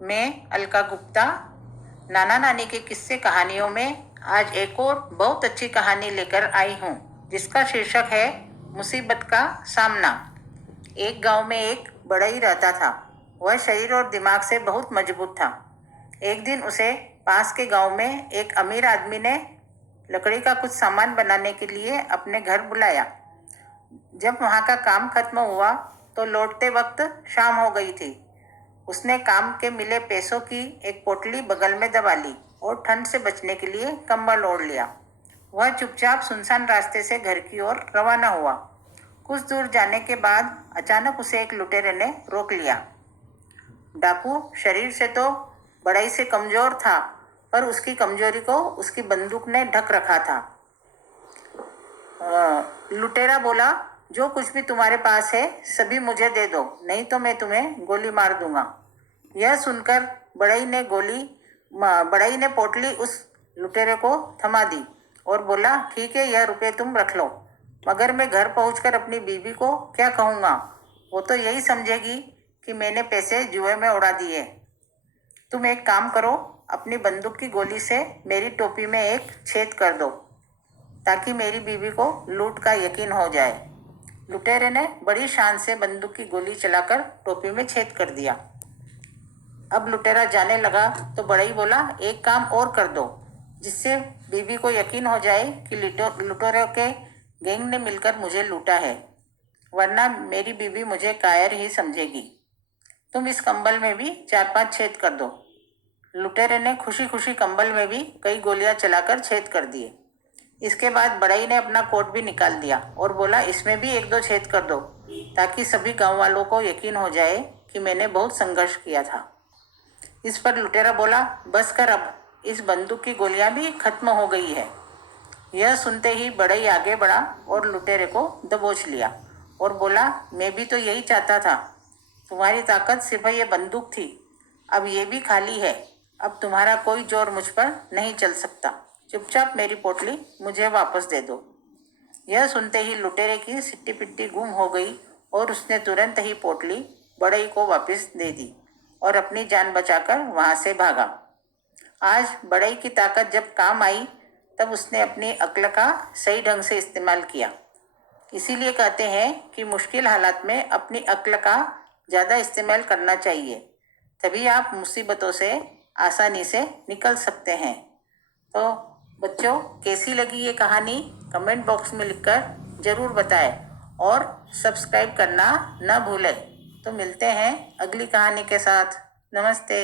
मैं अलका गुप्ता नाना नानी के किस्से कहानियों में आज एक और बहुत अच्छी कहानी लेकर आई हूँ, जिसका शीर्षक है मुसीबत का सामना। एक गांव में एक बढ़ई रहता था। वह शरीर और दिमाग से बहुत मजबूत था। एक दिन उसे पास के गांव में एक अमीर आदमी ने लकड़ी का कुछ सामान बनाने के लिए अपने घर बुलाया। जब वहाँ का काम खत्म हुआ तो लौटते वक्त शाम हो गई थी। उसने काम के मिले पैसों की एक पोटली बगल में दबा ली और ठंड से बचने के लिए कंबल ओढ़ लिया। वह चुपचाप सुनसान रास्ते से घर की ओर रवाना हुआ। कुछ दूर जाने के बाद अचानक उसे एक लुटेरे ने रोक लिया। डाकू शरीर से तो बड़ाई से कमजोर था, पर उसकी कमजोरी को उसकी बंदूक ने ढक रखा था। लुटेरा बोला, जो कुछ भी तुम्हारे पास है सभी मुझे दे दो, नहीं तो मैं तुम्हें गोली मार दूंगा। यह सुनकर बढ़ई ने पोटली उस लुटेरे को थमा दी और बोला, ठीक है, यह रुपये तुम रख लो, मगर मैं घर पहुंचकर अपनी बीवी को क्या कहूँगा? वो तो यही समझेगी कि मैंने पैसे जुए में उड़ा दिए। तुम एक काम करो, अपनी बंदूक की गोली से मेरी टोपी में एक छेद कर दो, ताकि मेरी बीवी को लूट का यकीन हो जाए। लुटेरे ने बड़ी शान से बंदूक की गोली चलाकर टोपी में छेद कर दिया। अब लुटेरा जाने लगा तो बढ़ई बोला, एक काम और कर दो, जिससे बीवी को यकीन हो जाए कि लुटेरों के गैंग ने मिलकर मुझे लूटा है, वरना मेरी बीवी मुझे कायर ही समझेगी। तुम इस कंबल में भी 4-5 छेद कर दो। लुटेरे ने खुशी खुशी कंबल में भी कई गोलियां चलाकर छेद कर दिए। इसके बाद बढ़ई ने अपना कोट भी निकाल दिया और बोला, इसमें भी 1-2 छेद कर दो, ताकि सभी गांव वालों को यकीन हो जाए कि मैंने बहुत संघर्ष किया था। इस पर लुटेरा बोला, बस कर, अब इस बंदूक की गोलियां भी खत्म हो गई है। यह सुनते ही बढ़ई आगे बढ़ा और लुटेरे को दबोच लिया और बोला, मैं भी तो यही चाहता था। तुम्हारी ताकत सिर्फ ये बंदूक थी, अब ये भी खाली है। अब तुम्हारा कोई जोर मुझ पर नहीं चल सकता। चुपचाप मेरी पोटली मुझे वापस दे दो। यह सुनते ही लुटेरे की सिट्टी पिट्टी गुम हो गई और उसने तुरंत ही पोटली बढ़ई को वापस दे दी और अपनी जान बचाकर वहां से भागा। आज बढ़ई की ताकत जब काम आई, तब उसने अपनी अक्ल का सही ढंग से इस्तेमाल किया। इसीलिए कहते हैं कि मुश्किल हालात में अपनी अक्ल का ज़्यादा इस्तेमाल करना चाहिए, तभी आप मुसीबतों से आसानी से निकल सकते हैं। तो बच्चों, कैसी लगी ये कहानी कमेंट बॉक्स में लिखकर ज़रूर बताएं और सब्सक्राइब करना न भूलें। तो मिलते हैं अगली कहानी के साथ। नमस्ते।